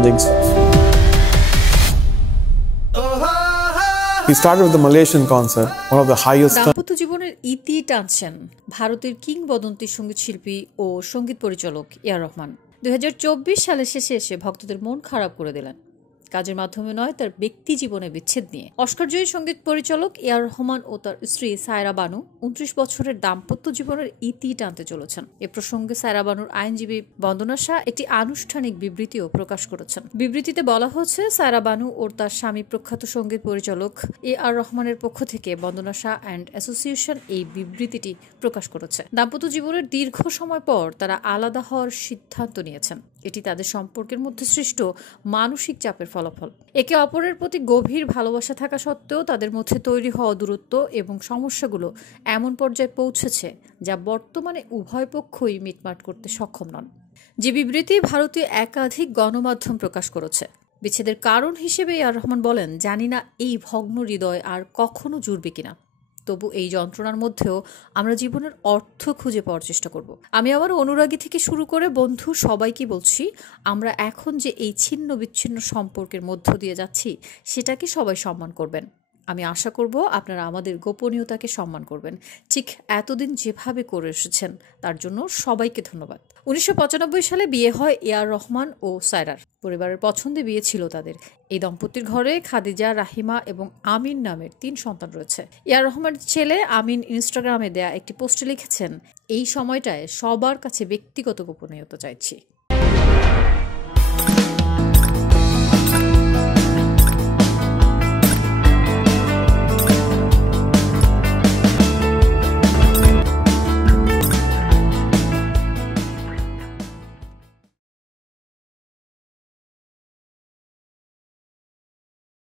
Things. He started with the Malaysian concert, one of the highest. দাম্পত্য জীবনের ইতি টানছেন ভারতের কিংবদন্তি সঙ্গীত শিল্পী ও সঙ্গীত পরিচালক এ আর রহমান। 2024 সালের শেষে এসে ভক্তদের মন খারাপ করে দিলেন কাজের মাধ্যমে নয়, তার ব্যক্তি জীবনে বিচ্ছেদ নিয়ে। অস্কারজয়ী সঙ্গীত পরিচালক এ আর রহমান ও তার স্ত্রী সায়রা বানু 29 বছরের দাম্পত্য জীবনের ইতি টানতে চলেছেন। এ প্রসঙ্গে সায়রা বানুর আইনজীবী বন্দনা শাহ একটি আনুষ্ঠানিক বিবৃতিও প্রকাশ করেছেন। বিবৃতিতে বলা হচ্ছে, সায়রা বানু ও তার স্বামী প্রখ্যাত সঙ্গীত পরিচালক এ আর রহমানের পক্ষ থেকে বন্দনা শাহ অ্যান্ড অ্যাসোসিয়েশন এই বিবৃতিটি প্রকাশ করেছে। দাম্পত্য জীবনের দীর্ঘ সময় পর তারা আলাদা হওয়ার সিদ্ধান্ত নিয়েছেন। এটি তাদের সম্পর্কের মধ্যে সৃষ্ট মানসিক চাপের ফলাফল। একে অপরের প্রতি গভীর ভালোবাসা থাকা সত্ত্বেও তাদের মধ্যে তৈরি হওয়া দূরত্ব এবং সমস্যাগুলো এমন পর্যায়ে পৌঁছেছে যা বর্তমানে উভয় পক্ষই মিটমাট করতে সক্ষম নন। যে বিবৃতি ভারতীয় একাধিক গণমাধ্যম প্রকাশ করেছে। বিচ্ছেদের কারণ হিসেবে এ আর রহমান বলেন, জানি না এই ভগ্ন হৃদয় আর কখনো জুড়বে কিনা, তবু এই যন্ত্রণার মধ্যেও আমরা জীবনের অর্থ খুঁজে পাওয়ার চেষ্টা করব। আমি আমার অনুরাগী থেকে শুরু করে বন্ধু সবাইকে বলছি, আমরা এখন যে এই ছিন্ন বিচ্ছিন্ন সম্পর্কের মধ্য দিয়ে যাচ্ছি সেটাকে সবাই সম্মান করবেন। আমি আশা করব আপনারা আমাদের গোপনীয়তাকে সম্মান করবেন, ঠিক এতদিন যেভাবে করে এসেছেন তার জন্য সবাইকে ধন্যবাদ। 1995 সালে বিয়ে হয় এ আর রহমান ও সায়রার। পরিবারের পছন্দে বিয়ে ছিল তাদের। এই দম্পতির ঘরে খাদিজা, রাহিমা এবং আমিন নামের 3 সন্তান রয়েছে। এ আর রহমানের ছেলে আমিন ইনস্টাগ্রামে দেয়া একটি পোস্টে লিখেছেন, এই সময়টায় সবার কাছে ব্যক্তিগত গোপনীয়তা চাইছি।